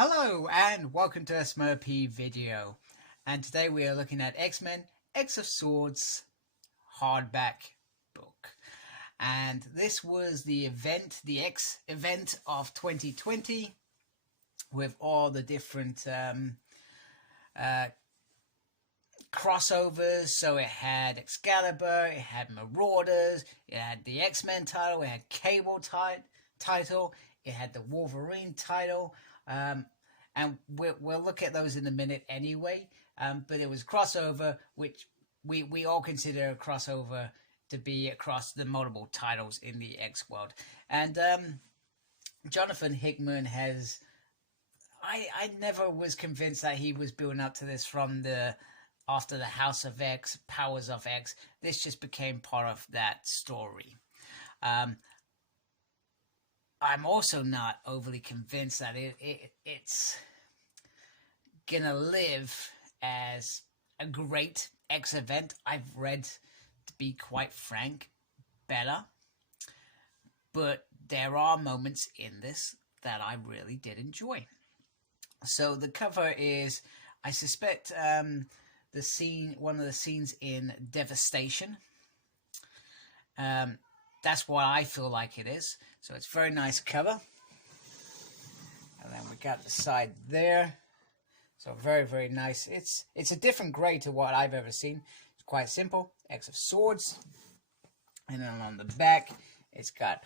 Hello and welcome to a Smurpy video, and today we are looking at X-Men X of Swords hardback book. And this was the event, the X event of 2020, with all the different crossovers. So it had Excalibur, it had Marauders, it had the X-Men title, it had Cable title, it had the Wolverine title. And we'll look at those in a minute anyway. But it was crossover, which we all consider a crossover to be across the multiple titles in the X world. And Jonathan Hickman has... I never was convinced that he was building up to this from after the House of X, Powers of X. This just became part of that story. I'm also not overly convinced that it's gonna live as a great X event. I've read, to be quite frank, better. But there are moments in this that I really did enjoy. So the cover is, I suspect, one of the scenes in Devastation. That's what I feel like it is. So it's a very nice cover. And then we got the side there. So very, very nice. It's a different grade to what I've ever seen. It's quite simple. X of Swords. And then on the back, it's got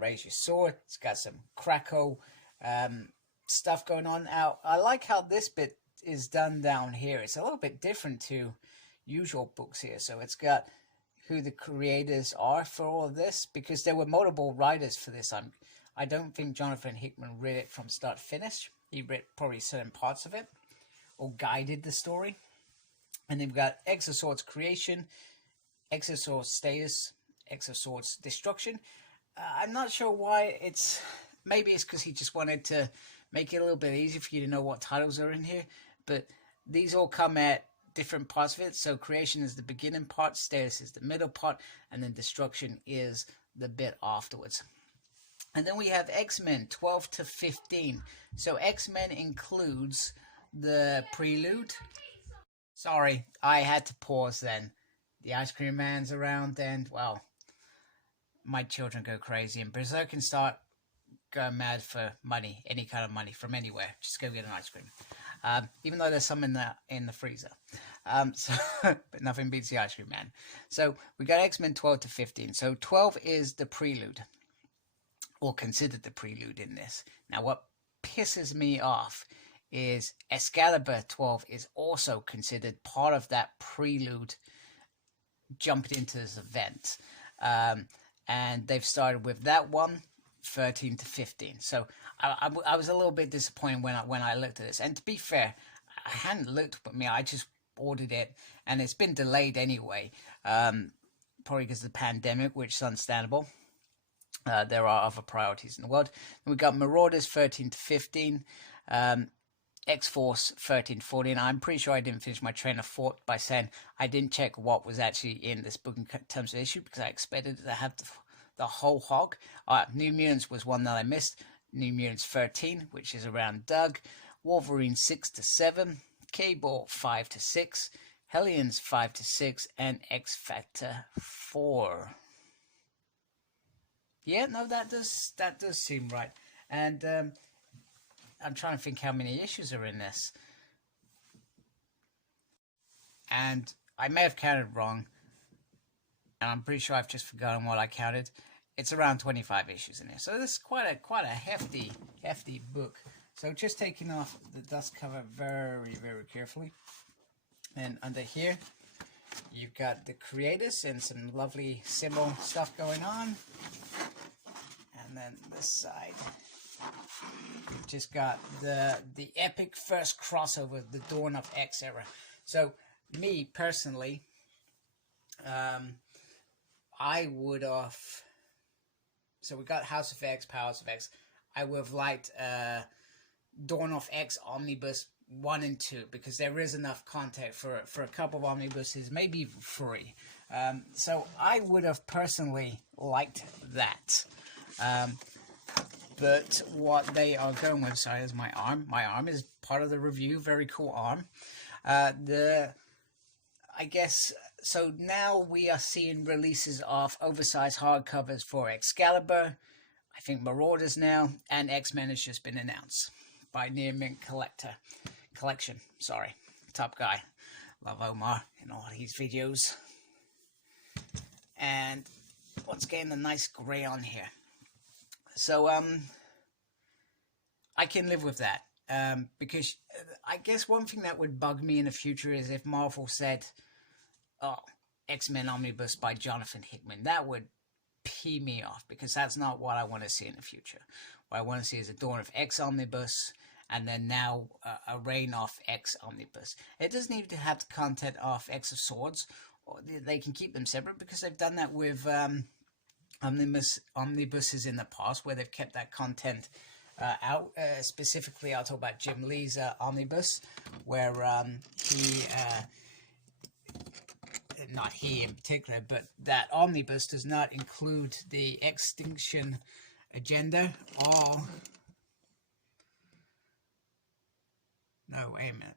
Raise Your Sword. It's got some Krakow stuff going on. Now, I like how this bit is done down here. It's a little bit different to usual books here. So it's got who the creators are for all of this, because there were multiple writers for this. I don't think Jonathan Hickman read it from start to finish. He read probably certain parts of it, or guided the story. And then we've got X of Swords creation, X of Swords status, X of Swords destruction. I'm not sure why maybe it's because he just wanted to make it a little bit easier for you to know what titles are in here. But these all come at different parts of it. So creation is the beginning part, status is the middle part, and then destruction is the bit afterwards. And then we have X-Men 12 to 15. So X-Men includes the prelude. Sorry, I had to pause then. The ice cream man's around, and well, my children go crazy, and Berserk can start going mad for money, any kind of money from anywhere. Just go get an ice cream. Even though there's some in the freezer. But nothing beats the ice cream man. So we got X-Men 12 to 15. So 12 is the prelude, or considered the prelude in this. Now what pisses me off is Excalibur 12 is also considered part of that prelude jumped into this event. And they've started with that one, 13 to 15. So I was a little bit disappointed when I looked at this. And to be fair, I hadn't looked, but I just ordered it, and it's been delayed anyway. Probably because of the pandemic, which is understandable. There are other priorities in the world. And we've got Marauders 13 to 15. X-Force 13 to 14. I'm pretty sure I didn't finish my train of thought by saying I didn't check what was actually in this book in terms of issue, because I expected to have the whole hog. New Mutants was one that I missed. New Mutants 13, which is around Doug. Wolverine 6 to 7. Cable 5 to 6. Hellions 5 to 6. And X Factor 4. Yeah, no, that does seem right. And I'm trying to think how many issues are in this. And I may have counted wrong. And I'm pretty sure I've just forgotten what I counted. It's around 25 issues in here. So this is quite a hefty book. So just taking off the dust cover very, very carefully. And under here, you've got the creators and some lovely symbol stuff going on. And then this side, you've just got the epic first crossover, the Dawn of X era. So me personally, I would have... So we got House of X, Powers of X. I would have liked Dawn of X Omnibus 1 and 2, because there is enough content for a couple of omnibuses, maybe even 3. So I would have personally liked that. But what they are going with, sorry, is my arm. My arm is part of the review. Very cool arm. I guess, so now we are seeing releases of oversized hardcovers for Excalibur, I think Marauders now, and X-Men has just been announced by Near Mint Collection. Sorry, top guy. Love Omar in all his videos. And let's get a nice gray on here. So, I can live with that. Because I guess one thing that would bug me in the future is if Marvel said, oh, X-Men Omnibus by Jonathan Hickman. That would pee me off, because that's not what I want to see in the future. What I want to see is a Dawn of X Omnibus, and then now a Reign of X Omnibus. It doesn't need to have the content of X of Swords, or they can keep them separate, because they've done that with omnibuses in the past, where they've kept that content out. Specifically, I'll talk about Jim Lee's omnibus, where not he in particular, but that omnibus does not include the Extinction Agenda or... No, wait a minute.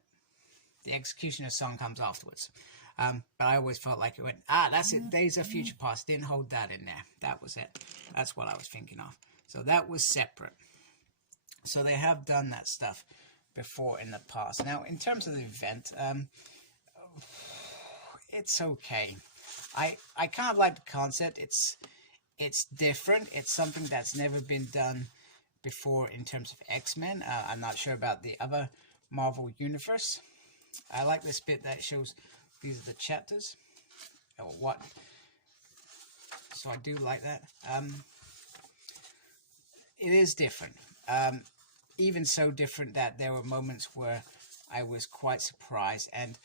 The Executioner song comes afterwards. But I always felt like it went, that's it, Days of Future Past. Didn't hold that in there. That was it. That's what I was thinking of. So that was separate. So they have done that stuff before in the past. Now, in terms of the event, it's okay. I kind of like the concept. It's different. It's something that's never been done before in terms of X-Men. I'm not sure about the other Marvel Universe. I like this bit that shows these are the chapters. Or what? So I do like that. It is different. Even so different that there were moments where I was quite surprised. And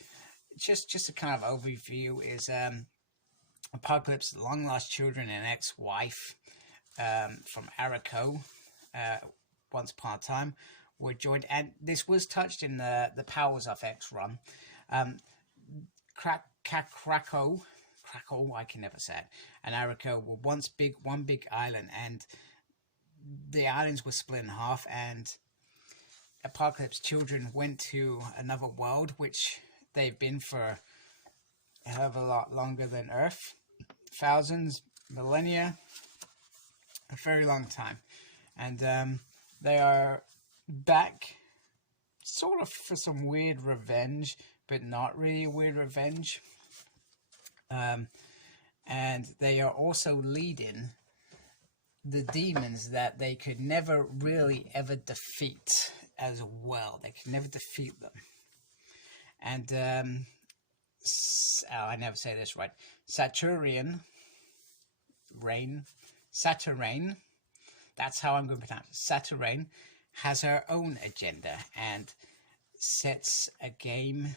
just a kind of overview is Apocalypse, long lost children, and ex-wife from Araco, once upon a time, were joined, and this was touched in the Powers of X run. Krakow, I can never say it, and Araco were once one big island, and the islands were split in half, and Apocalypse children went to another world, which they've been for a hell of a lot longer than Earth. Thousands, millennia, a very long time. And they are back sort of for some weird revenge, but not really weird revenge. And they are also leading the demons that they could never really ever defeat as well. They could never defeat them. And I never say this right. Saturn, that's how I'm going to pronounce it. Saturn has her own agenda and sets a game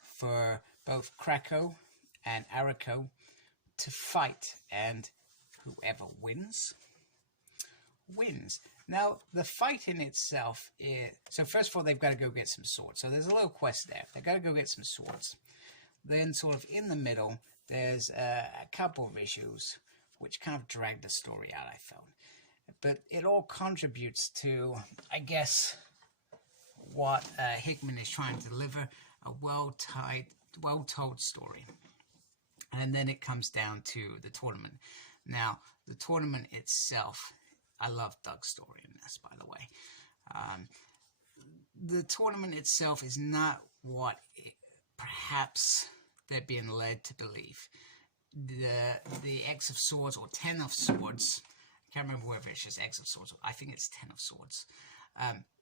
for both Krakow and Araco to fight, and whoever wins. Now, the fight in itself is... So first of all, they've got to go get some swords. So there's a little quest there. They've got to go get some swords. Then sort of in the middle, there's a couple of issues which kind of drag the story out, I felt. But it all contributes to, I guess, what Hickman is trying to deliver, a well-told story. And then it comes down to the tournament. Now, the tournament itself, I love Doug's story in this, by the way. The tournament itself is not what perhaps they're being led to believe. The X of Swords, or 10 of Swords, I can't remember whether it's just X of Swords, I think it's 10 of Swords,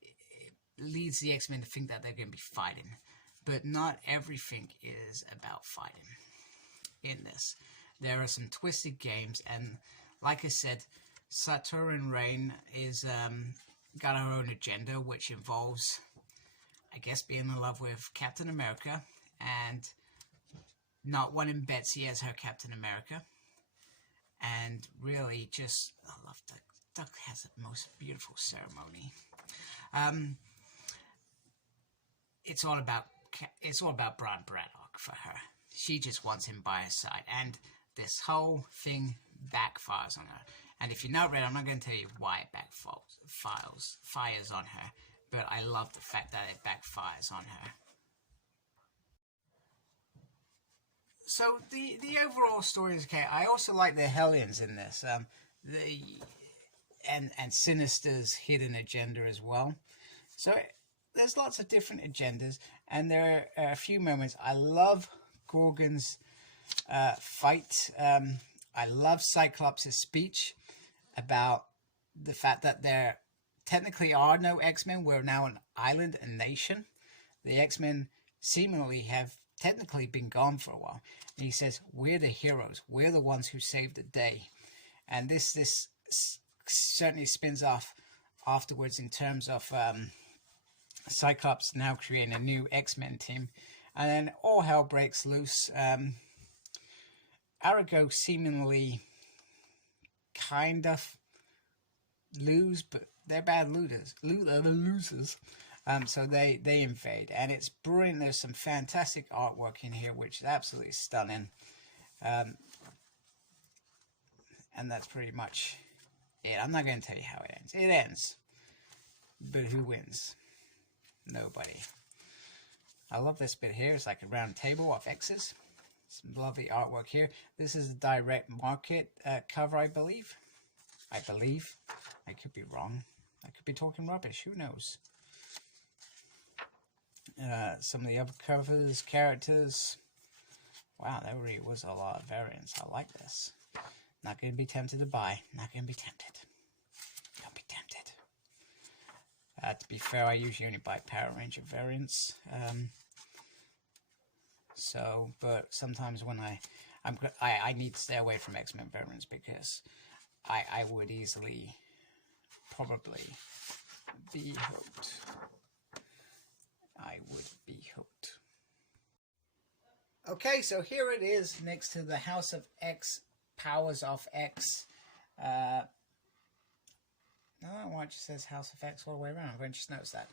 it leads the X-Men to think that they're going to be fighting. But not everything is about fighting in this. There are some twisted games, and like I said, Saturn Reign is got her own agenda, which involves, I guess, being in love with Captain America and not wanting Betsy as her Captain America. And really just, I love Doug. Doug has the most beautiful ceremony. It's all about Brian Braddock for her. She just wants him by her side, and this whole thing backfires on her. And if you're not read, I'm not going to tell you why it fires on her, but I love the fact that it backfires on her. So the overall story is okay. I also like the Hellions in this, and Sinister's hidden agenda as well. So there's lots of different agendas, and there are a few moments. I love Gorgon's fight. I love Cyclops' speech about the fact that there technically are no X-Men. We're now an island, a nation. The X-Men seemingly have technically been gone for a while. And he says, we're the heroes. We're the ones who saved the day. And this certainly spins off afterwards in terms of Cyclops now creating a new X-Men team. And then all hell breaks loose. Arago seemingly kind of lose, but they're bad losers. So they invade, and it's brilliant. There's some fantastic artwork in here, which is absolutely stunning. And that's pretty much it. I'm not going to tell you how it ends. It ends, but who wins? Nobody. I love this bit here. It's like a round table of X's. Some lovely artwork here. This is a direct market cover, I believe. I could be wrong. I could be talking rubbish. Who knows? Some of the other covers, characters. Wow, there really was a lot of variants. I like this. Not going to be tempted to buy. Not going to be tempted. Don't be tempted. To be fair, I usually only buy Power Ranger variants. But sometimes when I need to stay away from X-Men variants because I would easily probably be hooked. I would be hooked. Okay, so here it is next to the House of X, Powers of X. I don't know why it just says House of X all the way around. I've just noticed that.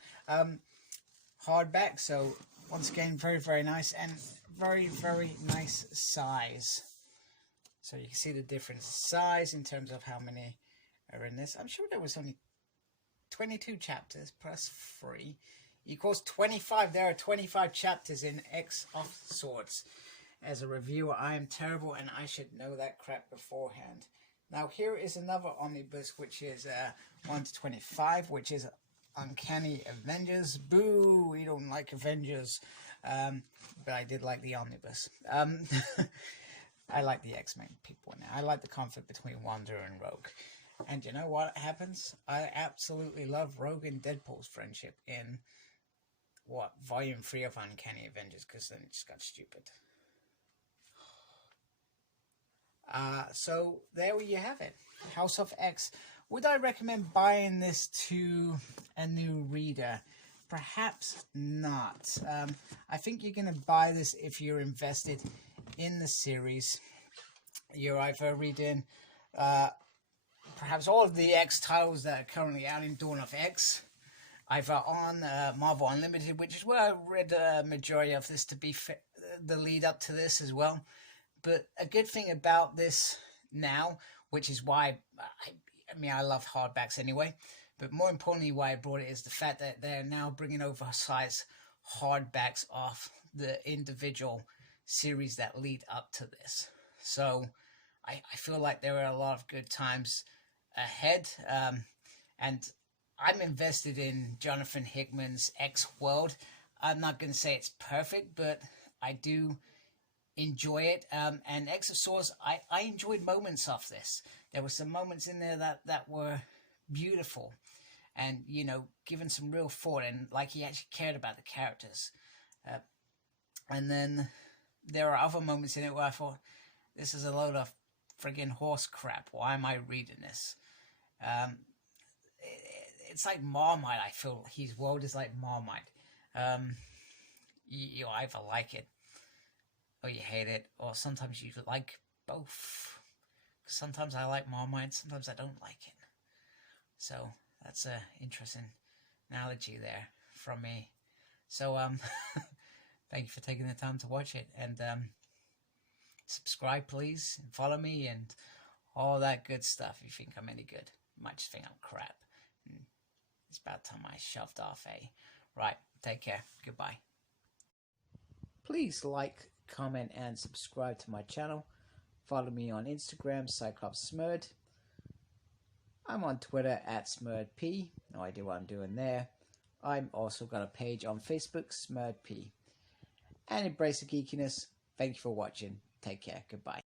Hardback, so once again, very, very nice and very, very nice size. So you can see the difference size in terms of how many are in this. I'm sure there was only 22 chapters plus 3 equals 25. There are 25 chapters in X of Swords. As a reviewer, I am terrible and I should know that crap beforehand. Now here is another omnibus, which is 1 to 25, which is Uncanny Avengers. Boo, we don't like Avengers. But I did like the omnibus. I like the X-Men people now. I like the conflict between Wanda and Rogue. And you know what happens? I absolutely love Rogue and Deadpool's friendship in, Volume 3 of Uncanny Avengers, because then it just got stupid. So there you have it. House of X. Would I recommend buying this to a new reader? Perhaps not. I think you're going to buy this if you're invested in the series. You're either reading perhaps all of the X titles that are currently out in Dawn of X, either on Marvel Unlimited, which is where I read a majority of this to be the lead up to this as well. But a good thing about this now, which is why I love hardbacks anyway, but more importantly why I brought it is the fact that they're now bringing oversized hardbacks off the individual series that lead up to this. So I feel like there are a lot of good times ahead, and I'm invested in Jonathan Hickman's X World. I'm not going to say it's perfect, but I do enjoy it. And X of Swords, I enjoyed moments of this. There were some moments in there that were beautiful and, given some real thought, and like he actually cared about the characters. And then there are other moments in it where I thought, this is a load of friggin' horse crap. Why am I reading this? It's like Marmite. I feel his world is like Marmite. You either like it or you hate it, or sometimes you like both. Sometimes I like Marmite, sometimes I don't like it. So that's an interesting analogy there from me. So thank you for taking the time to watch it, and subscribe please, and follow me, and all that good stuff. You think I'm any good? You might just think I'm crap. It's about time I shoved off, eh? Right, take care. Goodbye. Please like, comment, and subscribe to my channel. Follow me on Instagram, CyclopsSmurd. I'm on Twitter @SmurdP. No idea what I'm doing there. I'm also got a page on Facebook, SmurdP. And embrace the geekiness. Thank you for watching. Take care. Goodbye.